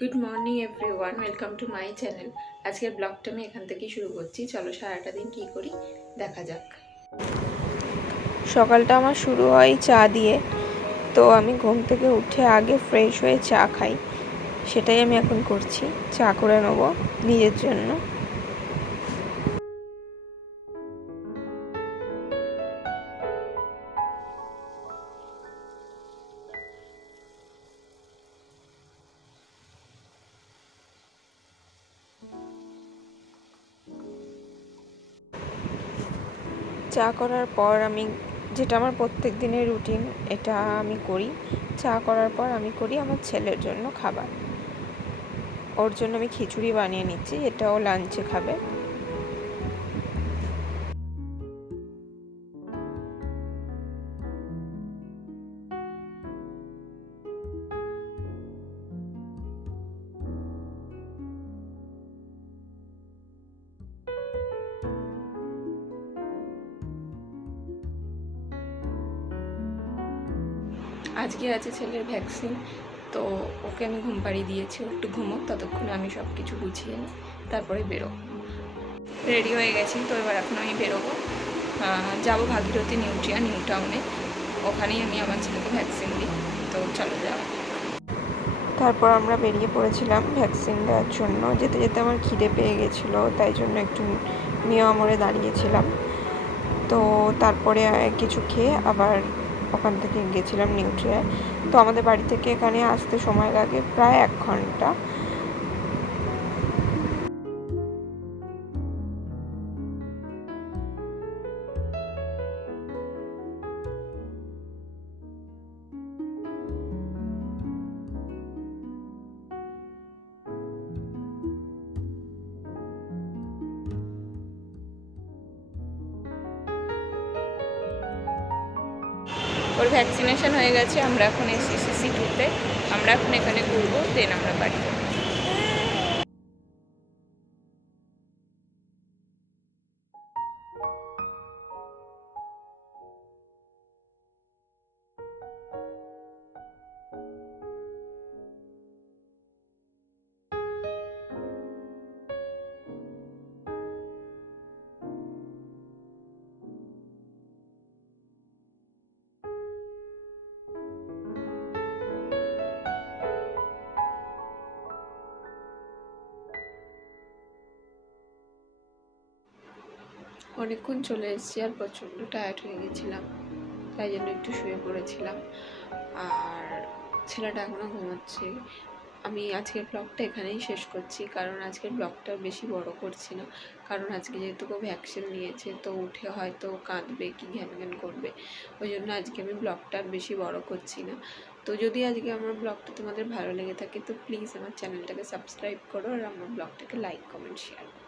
Good morning everyone, welcome to my channel. আজকের ব্লগটা আমি এখান থেকেই শুরু করছি। চলো সারাটা দিন কী করি দেখা যাক। সকালটা আমার শুরু হয় চা দিয়ে। তো আমি ঘুম থেকে উঠে আগে ফ্রেশ হয়ে চা খাই, সেটাই আমি এখন করছি। চা করে নেবো নিজের জন্য। চা করার পর আমি যেটা আমার প্রত্যেক দিনের রুটিন, এটা আমি করি। চা করার পর আমি করি আমার ছেলের জন্য খাবার। ওর জন্য আমি খিচুড়ি বানিয়ে নিচ্ছি, এটা ও লাঞ্চে খাবে। আজকে আছে ছেলের ভ্যাকসিন, তো ওকে আমি ঘুম পাড়িয়ে দিয়েছি। একটু ঘুমোক, ততক্ষণে আমি সব কিছু গুছিয়ে নিই, তারপরে বেরোবো। রেডি হয়ে গেছি, তো এবার এখন আমি বেরোবো। যাবো ভাগীরথী নিউ টাউনে, ওখানেই আমি আমার ছেলেকে ভ্যাকসিন দিই। তো চলো যাও। তারপর আমরা বেরিয়ে পড়েছিলাম ভ্যাকসিন দেওয়ার জন্য। যেতে যেতে আমার খিদে পেয়ে গেছিলো, তাই জন্য একটু মিয়া মোড়ে দাঁড়িয়েছিলাম। তো তারপরে কিছু খেয়ে আবার ওখান থেকে গেছিলাম নিউট্রিয়ায়। তো আমাদের বাড়ি থেকে এখানে আসতে সময় লাগে প্রায় 1 ঘন্টা। ওর ভ্যাকসিনেশন হয়ে গেছে, আমরা এখন এসেছি সিটিতে। আমরা এখন এখানে ঘুরবো, দেন আমরা বাড়ি যাবো। অনেকক্ষণ চলে এসেছি, আর প্রচণ্ড টায়ার্ড হয়ে গেছিলাম, তাই জন্য একটু শুয়ে পড়েছিলাম। আর ছেলেটা এখনও ঘুমাচ্ছে। আমি আজকের ব্লগটা এখানেই শেষ করছি, কারণ আজকের ব্লগটা বেশি বড় করছি না। কারণ আজকে যেহেতু ও ভ্যাকসিন নিয়েছে, তো উঠে হয়তো কাঁদবে কি ঘ্যান ঘ্যান করবে, ওই জন্য আজকে আমি ব্লগটা বেশি বড় করছি না। তো যদি আজকে আমার ব্লগটা তোমাদের ভালো লেগে থাকে, তো প্লিজ আমার চ্যানেলটাকে সাবস্ক্রাইব করো, আর আমার ব্লগটাকে লাইক কমেন্ট শেয়ার করো।